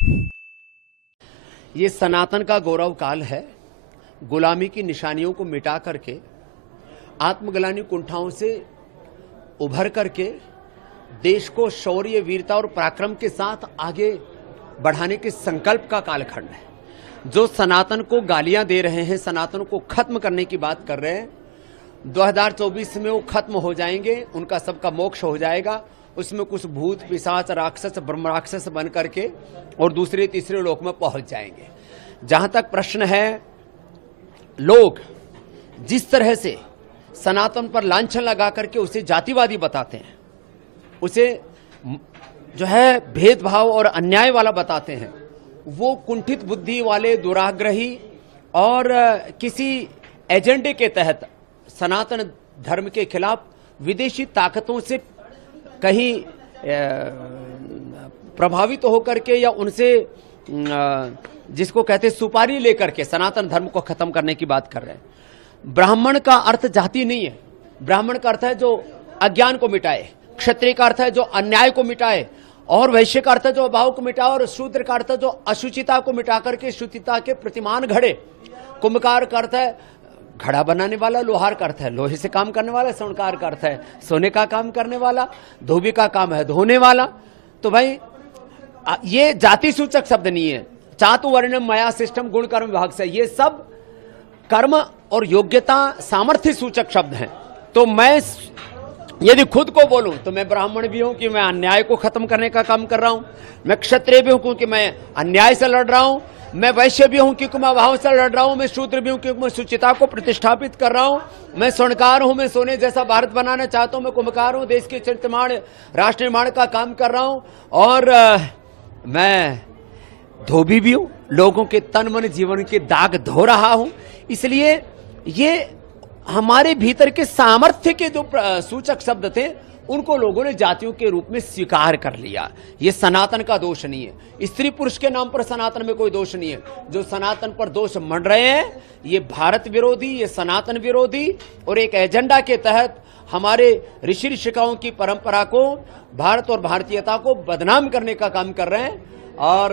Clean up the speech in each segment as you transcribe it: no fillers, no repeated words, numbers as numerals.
ये सनातन का गौरव काल है। गुलामी की निशानियों को मिटा करके, आत्मग्लानि कुंठाओं से उभर करके देश को शौर्य, वीरता और पराक्रम के साथ आगे बढ़ाने के संकल्प का कालखंड है। जो सनातन को गालियां दे रहे हैं, सनातन को खत्म करने की बात कर रहे हैं, 2024 में वो खत्म हो जाएंगे, उनका सबका मोक्ष हो जाएगा। उसमें कुछ भूत, पिशाच, राक्षस, ब्रह्म राक्षस बन करके और दूसरे तीसरे लोक में पहुंच जाएंगे। जहां तक प्रश्न है, लोग जिस तरह से सनातन पर लांछन लगा करके उसे जातिवादी बताते हैं, उसे जो है भेदभाव और अन्याय वाला बताते हैं, वो कुंठित बुद्धि वाले, दुराग्रही और किसी एजेंडे के तहत सनातन धर्म के खिलाफ विदेशी ताकतों से कहीं प्रभावित होकर के या उनसे जिसको कहते सुपारी लेकर के सनातन धर्म को खत्म करने की बात कर रहे हैं। ब्राह्मण का अर्थ जाति नहीं है। ब्राह्मण का अर्थ है जो अज्ञान को मिटाए, क्षत्रिय का अर्थ है जो अन्याय को मिटाए, और वैश्य का अर्थ है जो अभाव को मिटाए, और शूद्र का अर्थ है जो अशुचिता को मिटा करके शुचिता के प्रतिमान घड़े। कुंभकार का अर्थ है घड़ा बनाने वाला, लोहार का अर्थ है लोहे से काम करने वाला, स्वर्णकार का अर्थ है सोने का काम करने वाला, धोबी का काम है धोने वाला। तो भाई ये जाति सूचक शब्द नहीं है। चातुर्वर्ण्यम मया सिस्टम गुण कर्म विभाग से, ये सब कर्म और योग्यता, सामर्थ्य सूचक शब्द हैं। तो मैं यदि खुद को बोलूं तो मैं ब्राह्मण भी हूं कि मैं अन्याय को खत्म करने का काम कर रहा हूं, मैं क्षत्रिय भी हूं क्योंकि मैं अन्याय से लड़ रहा हूं, मैं वैश्य भी हूं क्योंकि मैं भाव से लड़ रहा हूं, मैं शूद्र भी हूं क्योंकि मैं शुचिता को प्रतिष्ठापित कर रहा हूं, मैं स्वर्णकार हूं, मैं सोने जैसा भारत बनाना चाहता हूं, मैं कुंभकार हूं, देश के चरित्र निर्माण, राष्ट्र निर्माण का काम कर रहा हूं, और मैं धोबी भी हूं, लोगों के तन मन जीवन के दाग धो रहा हूं। इसलिए ये हमारे भीतर के सामर्थ्य के जो सूचक शब्द थे उनको लोगों ने जातियों के रूप में स्वीकार कर लिया। ये सनातन का दोष नहीं है। स्त्री पुरुष के नाम पर सनातन में कोई दोष नहीं है। जो सनातन पर दोष मंड रहे हैं ये भारत विरोधी, ये सनातन विरोधी और एक एजेंडा के तहत हमारे ऋषि ऋषिकाओं की परंपरा को, भारत और भारतीयता को बदनाम करने का काम कर रहे हैं। और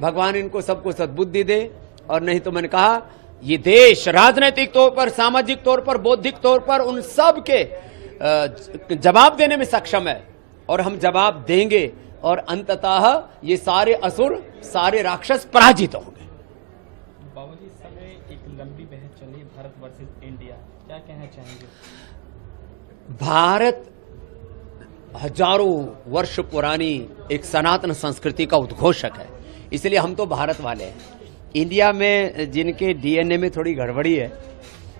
भगवान इनको सबको सद्बुद्धि दे। और नहीं तो मैंने कहा ये देश राजनीतिक तौर पर, सामाजिक तौर पर, बौद्धिक तौर पर उन सब के जवाब देने में सक्षम है, और हम जवाब देंगे, और अंततः ये सारे असुर, सारे राक्षस पराजित होंगे। बाबूजी, इस समय एक लंबी बहस चली भारत वर्सेस इंडिया, क्या कहना चाहेंगे? भारत हजारों वर्ष पुरानी एक सनातन संस्कृति का उद्घोषक है, इसलिए हम तो भारत वाले हैं। इंडिया में जिनके डीएनए में थोड़ी गड़बड़ी है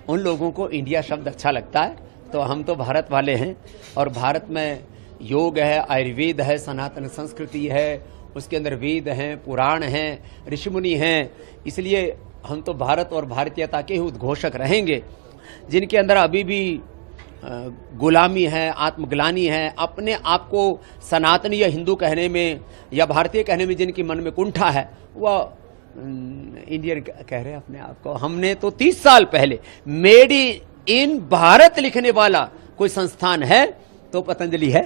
उन लोगों को इंडिया शब्द अच्छा लगता है, तो हम तो भारत वाले हैं। और भारत में योग है, आयुर्वेद है, सनातन संस्कृति है, उसके अंदर वेद हैं, पुराण हैं, ऋषिमुनि हैं। इसलिए हम तो भारत और भारतीयता के ही उद्घोषक रहेंगे। जिनके अंदर अभी भी गुलामी है, आत्मग्लानि है, अपने आप को सनातनी या हिंदू कहने में या भारतीय कहने में जिनकी मन में कुंठा है, वह इंडियन कह रहे हैं अपने आप को। हमने तो 30 साल पहले मेड इन भारत लिखने वाला कोई संस्थान है तो पतंजलि है।